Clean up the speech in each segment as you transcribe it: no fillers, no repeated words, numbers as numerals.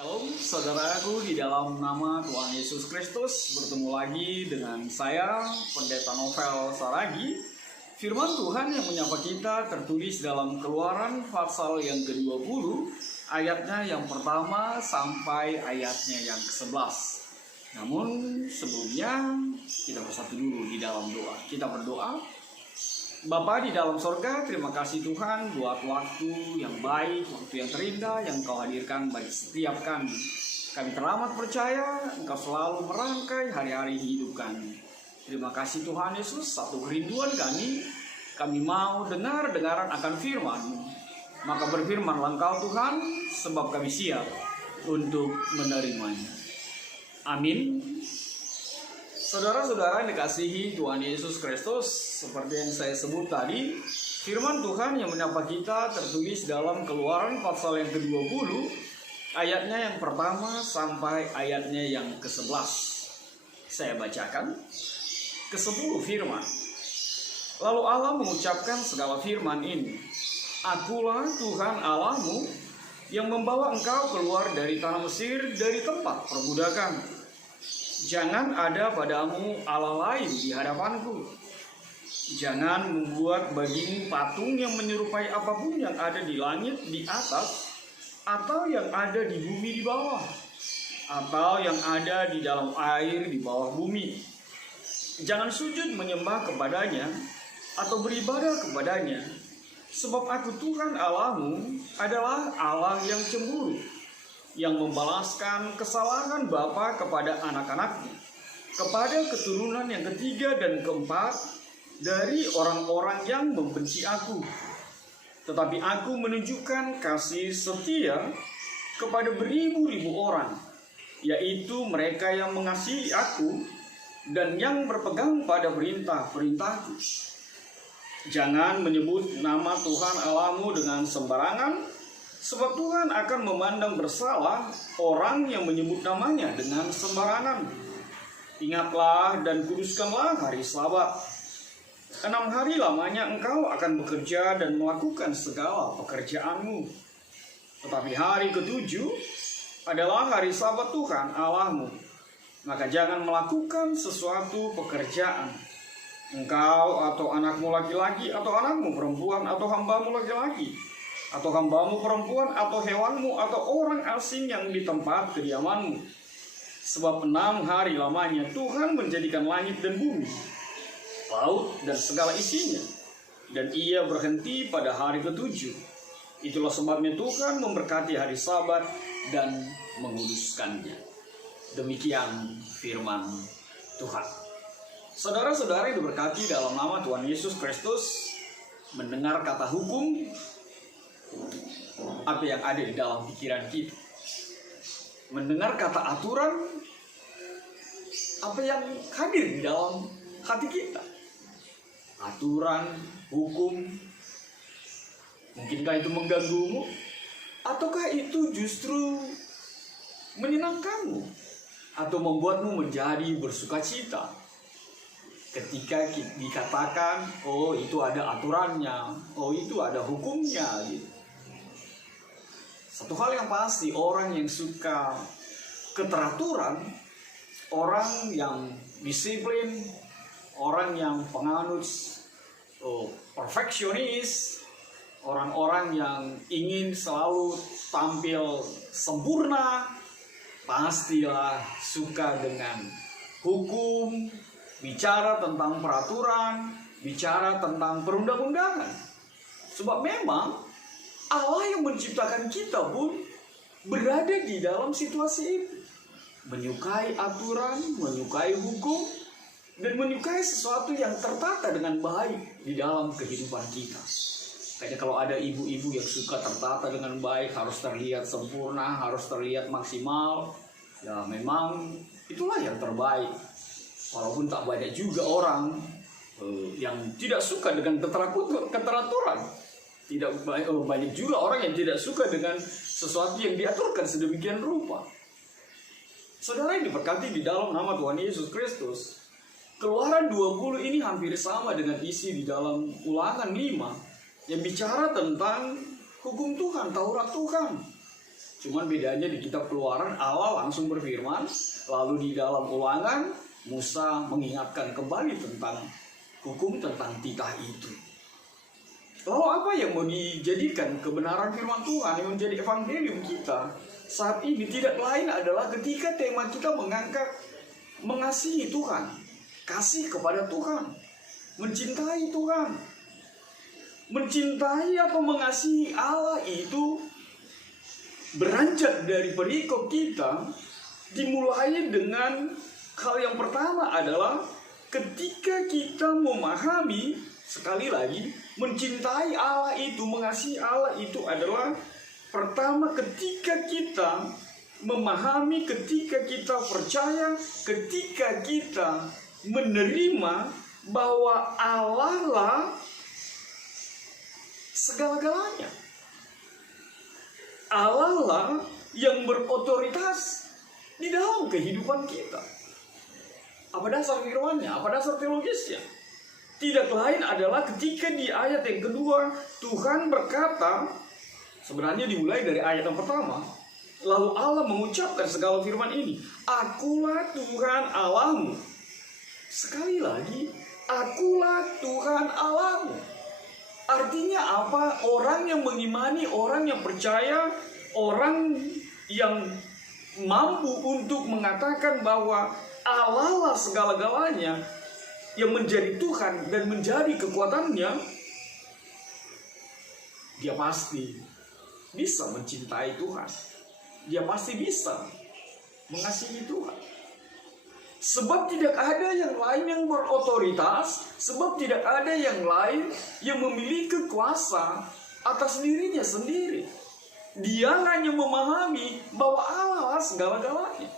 Shalom saudaraku, di dalam nama Tuhan Yesus Kristus bertemu lagi dengan saya, Pendeta Novel Saragi. Firman Tuhan yang menyapa kita tertulis dalam Keluaran pasal yang ke-20, ayatnya yang pertama sampai ayatnya yang ke-11. Namun sebelumnya kita bersatu dulu di dalam doa. Kita berdoa. Bapa di dalam sorga, terima kasih Tuhan buat waktu yang baik, waktu yang terindah yang Kau hadirkan bagi setiap kami. Kami teramat percaya Engkau selalu merangkai hari-hari hidup kami. Terima kasih Tuhan Yesus, satu kerinduan kami mau dengar-dengaran akan firman-Mu. Maka berfirmanlah Engkau Tuhan, sebab kami siap untuk menerimanya. Amin. Saudara-saudara yang dikasihi Tuhan Yesus Kristus, seperti yang saya sebut tadi, firman Tuhan yang menyapa kita tertulis dalam Keluaran pasal yang ke-20, ayatnya yang pertama sampai ayatnya yang ke-11. Saya bacakan ke-10 firman. Lalu Allah mengucapkan segala firman ini, Akulah Tuhan Allahmu yang membawa engkau keluar dari tanah Mesir, dari tempat perbudakan. Jangan ada padamu Allah lain di hadapanku. Jangan membuat bagimu patung yang menyerupai apapun yang ada di langit di atas, atau yang ada di bumi di bawah, atau yang ada di dalam air di bawah bumi. Jangan sujud menyembah kepadanya, atau beribadah kepadanya, sebab aku Tuhan Allahmu adalah Allah yang cemburu, yang membalaskan kesalahan bapa kepada anak-anaknya, kepada keturunan yang ketiga dan keempat dari orang-orang yang membenci aku. Tetapi aku menunjukkan kasih setia kepada beribu-ribu orang, yaitu mereka yang mengasihi aku dan yang berpegang pada perintah-perintahku. Jangan menyebut nama Tuhan Allahmu dengan sembarangan, sebab Tuhan akan memandang bersalah orang yang menyebut namanya dengan sembarangan. Ingatlah dan kuduskanlah hari Sabat. 6 hari lamanya engkau akan bekerja dan melakukan segala pekerjaanmu. Tetapi hari ke-7 adalah hari Sabat Tuhan Allahmu. Maka jangan melakukan sesuatu pekerjaan. Engkau atau anakmu laki-laki atau anakmu perempuan atau hambamu laki-laki atau hambamu perempuan, atau hewanmu, atau orang asing yang di tempat kediamanmu. Sebab 6 hari lamanya Tuhan menjadikan langit dan bumi, laut dan segala isinya, dan Ia berhenti pada hari ke-7. Itulah sebabnya Tuhan memberkati hari Sabat dan menguduskannya. Demikian firman Tuhan. Saudara-saudara yang diberkati dalam nama Tuhan Yesus Kristus, mendengar kata hukum, apa yang ada di dalam pikiran kita, mendengar kata aturan, apa yang hadir di dalam hati kita. Aturan, hukum, mungkinkah itu mengganggumu, ataukah itu justru menyenangkanmu, atau membuatmu menjadi bersukacita ketika dikatakan, oh itu ada aturannya, oh itu ada hukumnya gitu. Satu hal yang pasti, orang yang suka keteraturan, orang yang disiplin, orang yang penganut perfeksionis, orang-orang yang ingin selalu tampil sempurna, pastilah suka dengan hukum, bicara tentang peraturan, bicara tentang perundang-undangan. Sebab memang Allah yang menciptakan kita pun berada di dalam situasi itu. Menyukai aturan, menyukai hukum, dan menyukai sesuatu yang tertata dengan baik di dalam kehidupan kita. Kayaknya kalau ada ibu-ibu yang suka tertata dengan baik, harus terlihat sempurna, harus terlihat maksimal, ya memang itulah yang terbaik. Walaupun tak banyak juga orang yang tidak suka dengan keteraturan. Tidak banyak juga orang yang tidak suka dengan sesuatu yang diaturkan sedemikian rupa. Saudara yang diberkati di dalam nama Tuhan Yesus Kristus, Keluaran 20 ini hampir sama dengan isi di dalam Ulangan 5 yang bicara tentang hukum Tuhan, Taurat Tuhan. Cuman bedanya di kitab Keluaran Allah langsung berfirman, lalu di dalam Ulangan Musa mengingatkan kembali tentang hukum tentang titah itu. Lalu apa yang mau dijadikan kebenaran firman Tuhan yang menjadi evangelium kita saat ini tidak lain adalah ketika tema kita mengangkat mengasihi Tuhan, kasih kepada Tuhan, mencintai Tuhan. Mencintai atau mengasihi Allah itu beranjak dari perikop kita dimulai dengan hal yang pertama adalah ketika kita memahami, sekali lagi, mencintai Allah itu, mengasihi Allah itu adalah pertama ketika kita memahami, ketika kita percaya, ketika kita menerima bahwa Allah lah segala-galanya. Allah lah yang berotoritas di dalam kehidupan kita. Apa dasar firman-Nya? Apa dasar teologisnya? Tidak lain adalah ketika di ayat yang kedua Tuhan berkata, sebenarnya dimulai dari ayat yang pertama, lalu Allah mengucapkan segala firman ini, Akulah Tuhan Allahmu. Sekali lagi, Akulah Tuhan Allahmu. Artinya apa? Orang yang mengimani, orang yang percaya, orang yang mampu untuk mengatakan bahwa Allah lah segala-galanya yang menjadi Tuhan dan menjadi kekuatannya, dia pasti bisa mencintai Tuhan. Dia pasti bisa mengasihi Tuhan. Sebab tidak ada yang lain yang berotoritas, sebab tidak ada yang lain yang memiliki kuasa atas dirinya sendiri. Dia hanya memahami bahwa Allah segala-galanya.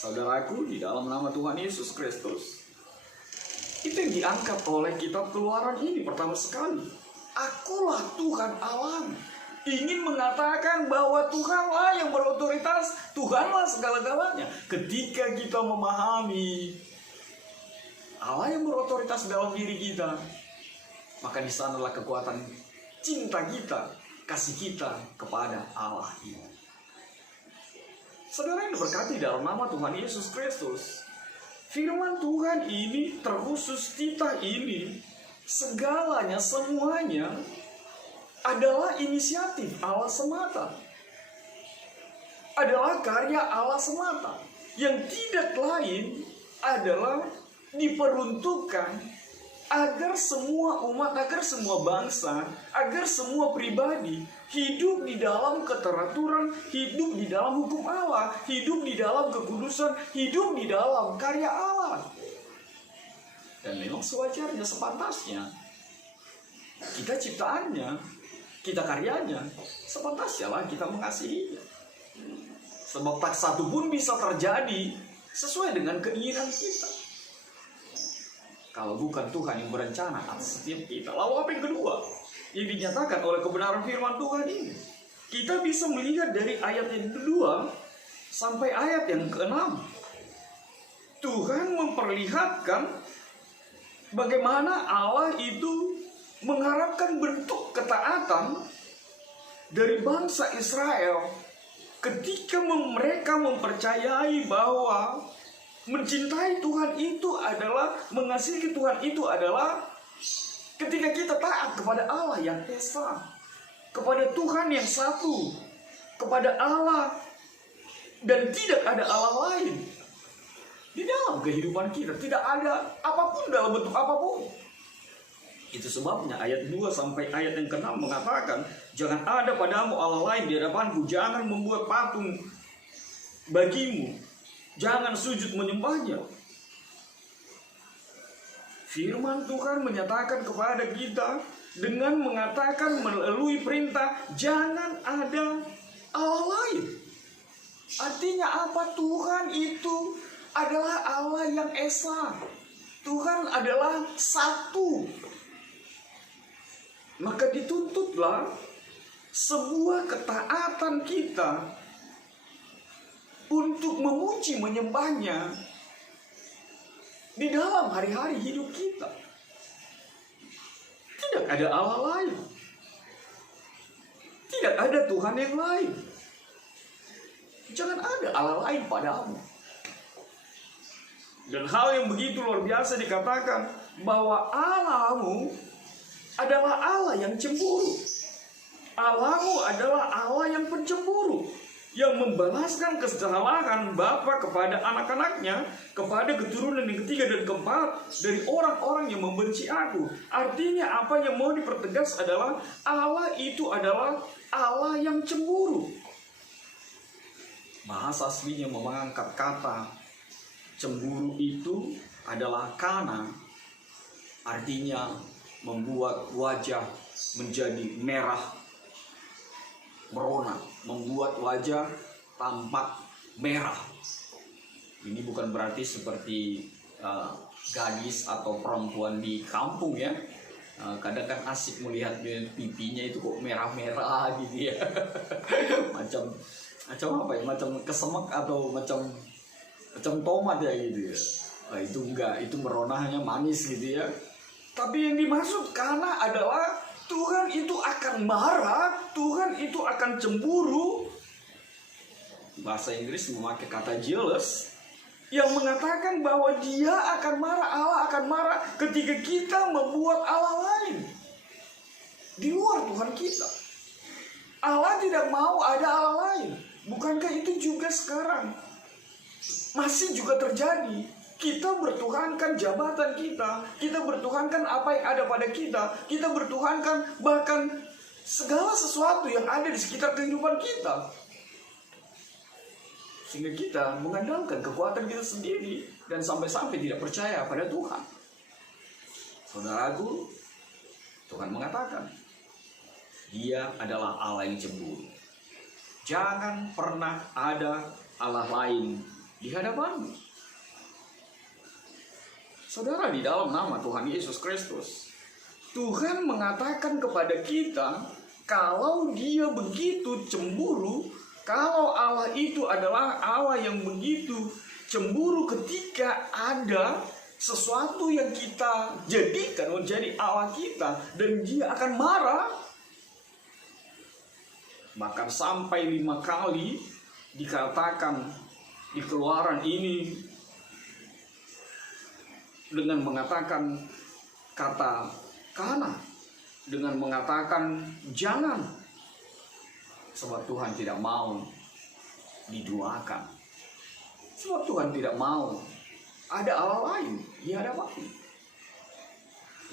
Saudaraku, di dalam nama Tuhan Yesus Kristus, itu yang diangkat oleh kitab Keluaran ini pertama sekali. Akulah Tuhan Allahmu. Ingin mengatakan bahwa Tuhanlah yang berotoritas, Tuhanlah segala-galanya. Ketika kita memahami Allah yang berotoritas dalam diri kita, maka di sanalah kekuatan cinta kita, kasih kita kepada Allah ini. Saudara yang diberkati dalam nama Tuhan Yesus Kristus, firman Tuhan ini, terkhusus titah ini, segalanya, semuanya adalah inisiatif Allah semata. Adalah karya Allah semata. Yang tidak lain adalah diperuntukkan agar semua umat, agar semua bangsa, agar semua pribadi hidup di dalam keteraturan, hidup di dalam hukum Allah, hidup di dalam kekudusan, hidup di dalam karya Allah. Dan memang sewajarnya, sepantasnya kita ciptaannya, kita karyanya, sepantasnya lah kita mengasihinya. Sebab tak satu pun bisa terjadi sesuai dengan keinginan kita kalau bukan Tuhan yang berencana atas setiap kita. Lalu apa yang kedua yang dinyatakan oleh kebenaran firman Tuhan ini? Kita bisa melihat dari ayat yang kedua sampai ayat yang ke-6. Tuhan memperlihatkan bagaimana Allah itu mengharapkan bentuk ketaatan dari bangsa Israel ketika mereka mempercayai bahwa mencintai Tuhan itu adalah, mengasihi Tuhan itu adalah ketika kita taat kepada Allah yang esa, kepada Tuhan yang satu, kepada Allah, dan tidak ada Allah lain di dalam kehidupan kita. Tidak ada apapun dalam bentuk apapun. Itu sebabnya ayat 2 sampai ayat yang ke-6 mengatakan, jangan ada padamu Allah lain di hadapanku, jangan membuat patung bagimu, jangan sujud menyembahnya. Firman Tuhan menyatakan kepada kita dengan mengatakan melalui perintah, jangan ada Allah lain. Artinya apa? Tuhan itu adalah Allah yang esa. Tuhan adalah satu. Maka dituntutlah sebuah ketaatan kita untuk memuji menyembahnya di dalam hari-hari hidup kita. Tidak ada Allah lain. Tidak ada Tuhan yang lain. Jangan ada Allah lain padamu. Dan hal yang begitu luar biasa dikatakan bahwa Allahmu adalah Allah yang cemburu. Allahmu adalah Allah yang pencemburu, yang membalaskan kesalahan Bapa kepada anak-anaknya, kepada keturunan yang ketiga dan keempat dari orang-orang yang membenci aku. Artinya apa yang mau dipertegas adalah Allah itu adalah Allah yang cemburu. Bahasa aslinya mengangkat kata cemburu itu adalah kana, artinya membuat wajah menjadi merah merona, membuat wajah tampak merah. Ini bukan berarti seperti gadis atau perempuan di kampung ya. Kadang kan asik melihat pipinya itu kok merah-merah gitu ya. macam apa ya? Macam kesemek atau macam tomat ya gitu ya. Itu enggak, itu meronahnya manis gitu ya. Tapi yang dimaksud karena adalah Tuhan itu akan marah, Tuhan itu akan cemburu. Bahasa Inggris memakai kata jealous, yang mengatakan bahwa Dia akan marah, Allah akan marah ketika kita membuat Allah lain di luar Tuhan kita. Allah tidak mau ada Allah lain. Bukankah itu juga sekarang masih juga terjadi? Kita bertuhankan jabatan kita bertuhankan apa yang ada pada kita bertuhankan bahkan segala sesuatu yang ada di sekitar kehidupan kita. Sehingga kita mengandalkan kekuatan kita sendiri dan sampai-sampai tidak percaya pada Tuhan. Saudaraku, Tuhan mengatakan, Dia adalah Allah yang cemburu. Jangan pernah ada Allah lain di hadapanmu. Saudara, di dalam nama Tuhan Yesus Kristus, Tuhan mengatakan kepada kita, kalau Dia begitu cemburu, kalau Allah itu adalah Allah yang begitu cemburu ketika ada sesuatu yang kita jadikan menjadi Allah kita, dan Dia akan marah. Bahkan sampai 5 kali dikatakan di Keluaran ini dengan mengatakan kata kana, dengan mengatakan jangan. Sebab Tuhan tidak mau diduakan. Sebab Tuhan tidak mau ada Allah lain di hadapan.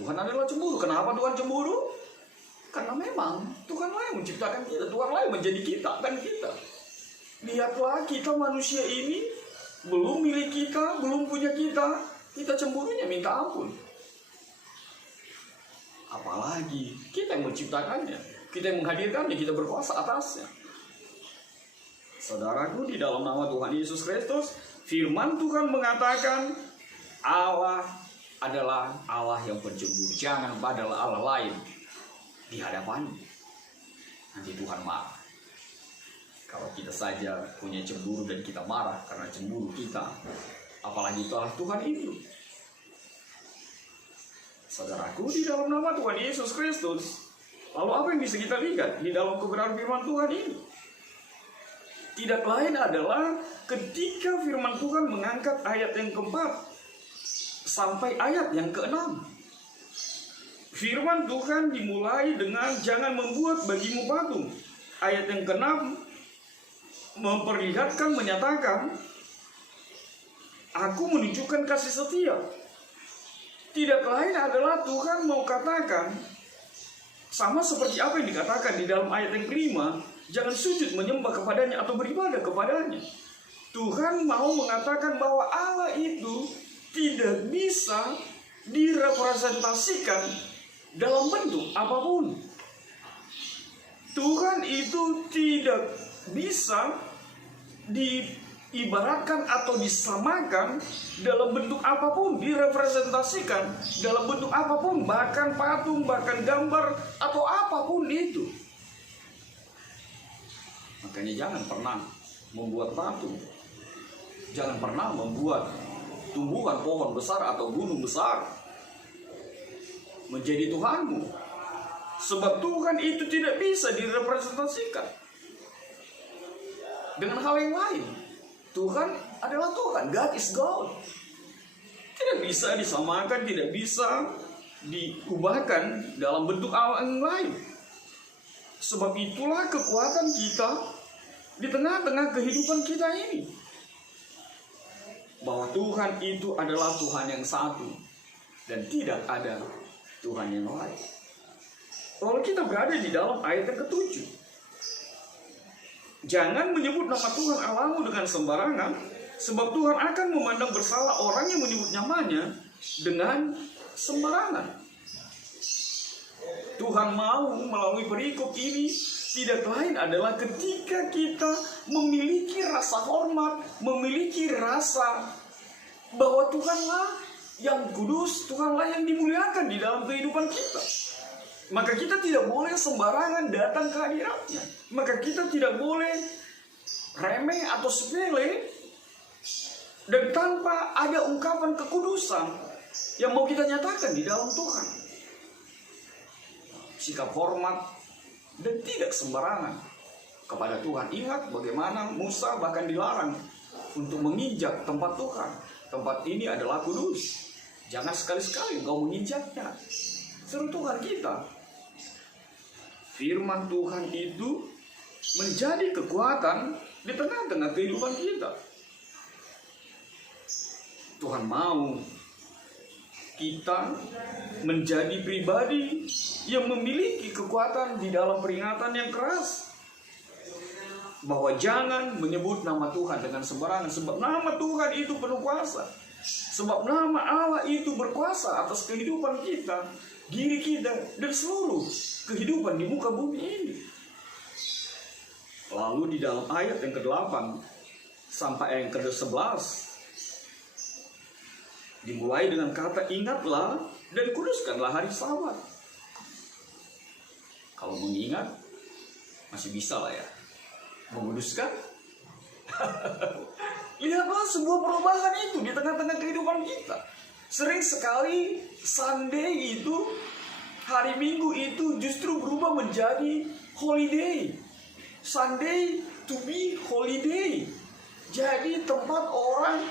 Tuhan adalah cemburu. Kenapa Tuhan cemburu? Karena memang Tuhan lah yang menciptakan kita, Tuhan lah yang menjadi kita, kan kita. Lihatlah, kita manusia ini belum milik kita, belum punya kita cemburunya minta ampun. Apalagi kita yang menciptakannya, kita yang menghadirkannya, kita berkuasa atasnya. Saudaraku, di dalam nama Tuhan Yesus Kristus, firman Tuhan mengatakan Allah adalah Allah yang pencemburu. Jangan pada Allah lain di hadapannya. Nanti Tuhan marah. Kalau kita saja punya cemburu dan kita marah karena cemburu kita, apalagi Allah Tuhan itu. Saudaraku, di dalam nama Tuhan Yesus Kristus, lalu apa yang bisa kita lihat di dalam kebenaran firman Tuhan ini? Tidak lain adalah ketika firman Tuhan mengangkat ayat yang keempat sampai ayat yang keenam. Firman Tuhan dimulai dengan jangan membuat bagimu patung. Ayat yang keenam memperlihatkan, menyatakan, aku menunjukkan kasih setia. Tidak lain adalah Tuhan mau katakan, sama seperti apa yang dikatakan di dalam ayat yang kelima, jangan sujud menyembah kepadanya atau beribadah kepadanya. Tuhan mau mengatakan bahwa Allah itu tidak bisa direpresentasikan dalam bentuk apapun. Tuhan itu tidak bisa diibaratkan atau disamakan dalam bentuk apapun, direpresentasikan dalam bentuk apapun, bahkan patung, bahkan gambar, atau apapun itu. Makanya jangan pernah membuat patung, jangan pernah membuat tumbuhan pohon besar atau gunung besar menjadi Tuhanmu. Sebab Tuhan itu tidak bisa direpresentasikan dengan hal yang lain. Tuhan adalah Tuhan, God is God. Tidak bisa disamakan, tidak bisa diubahkan dalam bentuk Allah yang lain. Sebab itulah kekuatan kita di tengah-tengah kehidupan kita ini. Bahwa Tuhan itu adalah Tuhan yang satu dan tidak ada Tuhan yang lain. Kalau kita berada di dalam ayat yang ke-7, jangan menyebut nama Tuhan Allahmu dengan sembarangan, sebab Tuhan akan memandang bersalah orang yang menyebut namanya dengan sembarangan. Tuhan mau melalui perikop ini tidak lain adalah ketika kita memiliki rasa hormat, memiliki rasa bahwa Tuhanlah yang kudus, Tuhanlah yang dimuliakan di dalam kehidupan kita. Maka kita tidak boleh sembarangan datang ke hadiratnya. Maka kita tidak boleh remeh atau sepele dan tanpa ada ungkapan kekudusan yang mau kita nyatakan di dalam Tuhan. Sikap hormat dan tidak sembarangan kepada Tuhan. Ingat bagaimana Musa bahkan dilarang untuk menginjak tempat Tuhan. Tempat ini adalah kudus. Jangan sekali-sekali engkau menginjaknya. Seru Tuhan kita. Firman Tuhan itu menjadi kekuatan di tengah-tengah kehidupan kita. Tuhan mau kita menjadi pribadi yang memiliki kekuatan di dalam peringatan yang keras. Bahwa jangan menyebut nama Tuhan dengan sembarangan. Sebab nama Tuhan itu penuh kuasa. Sebab nama Allah itu berkuasa atas kehidupan kita, diri kita, dan seluruh kehidupan di muka bumi ini. Lalu di dalam ayat yang ke-8 sampai yang ke-11 dimulai dengan kata ingatlah dan kuduskanlah hari Sabat. Kalau mengingat masih bisa lah ya. Menguduskan lihatlah sebuah perubahan itu di tengah-tengah kehidupan kita. Sering sekali Sunday itu, hari Minggu itu justru berubah menjadi holiday. Sunday to be holiday. Jadi tempat orang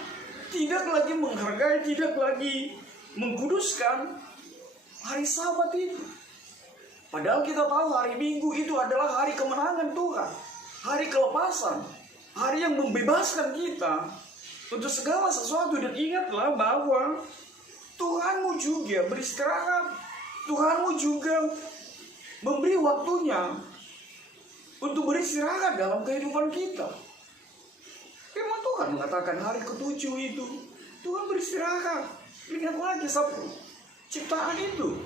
tidak lagi menghargai, tidak lagi mengkuduskan hari Sabat itu. Padahal kita tahu hari Minggu itu adalah hari kemenangan Tuhan, hari kelepasan, hari yang membebaskan kita untuk segala sesuatu. Dan ingatlah bahwa Tuhanmu juga beristirahat. Tuhanmu juga memberi waktunya untuk beristirahat dalam kehidupan kita. Firman Tuhan mengatakan hari ke-7 itu Tuhan beristirahat. Lihat lagi satu ciptaan itu.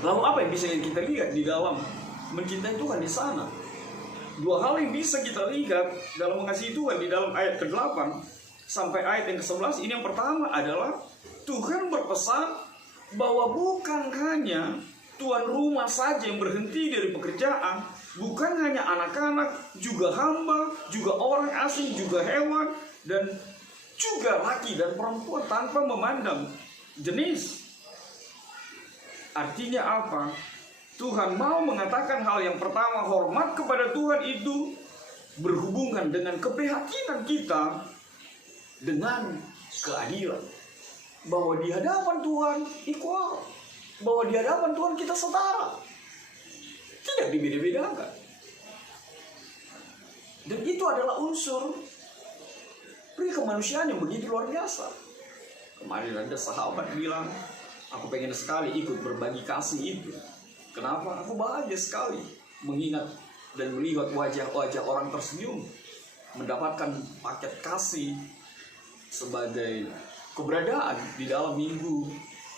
Lalu apa yang bisa kita lihat di dalam mencintai Tuhan di sana? Dua hal yang bisa kita lihat dalam mengasihi Tuhan di dalam ayat ke-8 sampai ayat yang ke-11 ini. Yang pertama adalah Tuhan berpesan bahwa bukan hanya tuan rumah saja yang berhenti dari pekerjaan, bukan hanya anak-anak, juga hamba, juga orang asing, juga hewan, dan juga laki dan perempuan tanpa memandang jenis. Artinya apa? Tuhan mau mengatakan hal yang pertama, hormat kepada Tuhan itu berhubungan dengan keprihatinan kita dengan keadilan. Bahwa di hadapan Tuhan equal, bahwa di hadapan Tuhan kita setara, tidak dibeda-bedakan. Dan itu adalah unsur pria kemanusiaan yang begitu luar biasa. Kemarin ada sahabat bilang, aku pengen sekali ikut berbagi kasih itu. Kenapa? Aku bahagia sekali mengingat dan melihat wajah-wajah orang tersenyum, mendapatkan paket kasih sebagai keberadaan di dalam minggu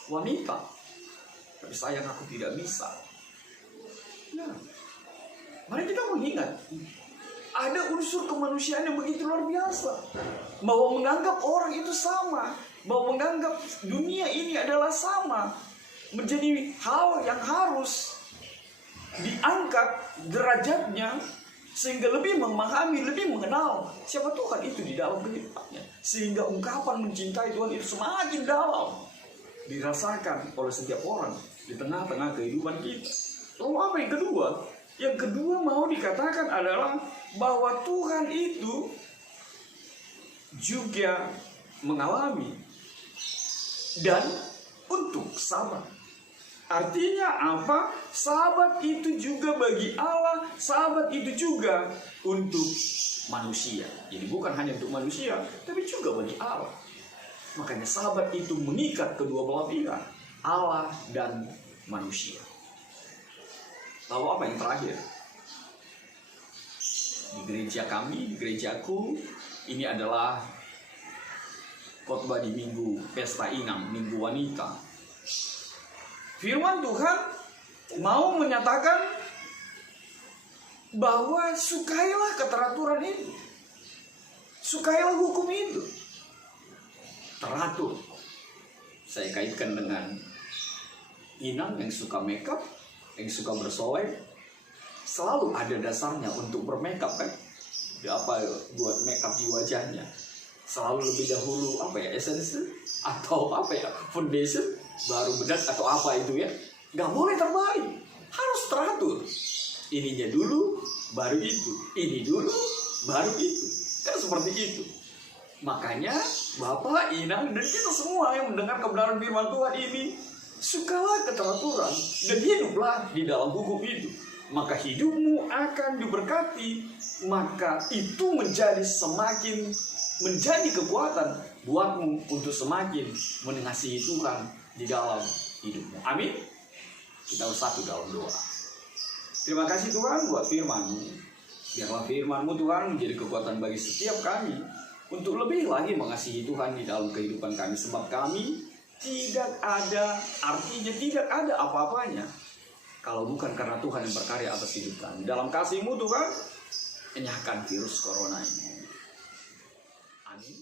wanita. Tapi sayang aku tidak bisa. Nah, mari kita mengingat ada unsur kemanusiaan yang begitu luar biasa, bahwa menganggap orang itu sama, bahwa menganggap dunia ini adalah sama, menjadi hal yang harus diangkat derajatnya sehingga lebih memahami, lebih mengenal siapa Tuhan itu di dalam kehidupannya, sehingga ungkapan mencintai Tuhan itu semakin dalam dirasakan oleh setiap orang di tengah-tengah kehidupan kita. Lalu apa yang kedua? Yang kedua mau dikatakan adalah bahwa Tuhan itu juga mengalami dan untuk sabar. Artinya apa? Sahabat itu juga bagi Allah, sahabat itu juga untuk manusia. Jadi bukan hanya untuk manusia, tapi juga bagi Allah. Makanya sahabat itu mengikat kedua belah pihak, Allah dan manusia. Lalu apa yang terakhir? Di gereja kami, di gerejaku, ini adalah khotbah di minggu Pesta Inang, Minggu Wanita. Firman Tuhan mau menyatakan bahwa sukailah keteraturan itu, sukailah hukum itu. Teratur. Saya kaitkan dengan Inang yang suka makeup, yang suka bersolek, selalu ada dasarnya untuk bermakeup kan? Apa buat makeup di wajahnya? Selalu lebih dahulu essence atau foundation, baru bedak atau apa itu ya? Gak boleh terbalik, harus teratur. Ininya dulu, baru itu. Ini dulu, baru itu. Kan seperti itu. Makanya Bapak, Inang, dan kita semua yang mendengar kebenaran firman Tuhan ini, sukalah keteraturan dan hiduplah di dalam hukum itu. Maka hidupmu akan diberkati, maka itu menjadi kekuatan buatmu untuk semakin mengasihi Tuhan di dalam hidupmu. Amin. Kita bersatu dalam doa. Terima kasih Tuhan buat firman-Mu. Biarlah firman-Mu Tuhan menjadi kekuatan bagi setiap kami untuk lebih lagi mengasihi Tuhan di dalam kehidupan kami. Sebab kami tidak ada apa-apanya kalau bukan karena Tuhan yang berkarya atas hidup kami. Dalam kasih-Mu Tuhan, enyahkan virus corona ini. Amin.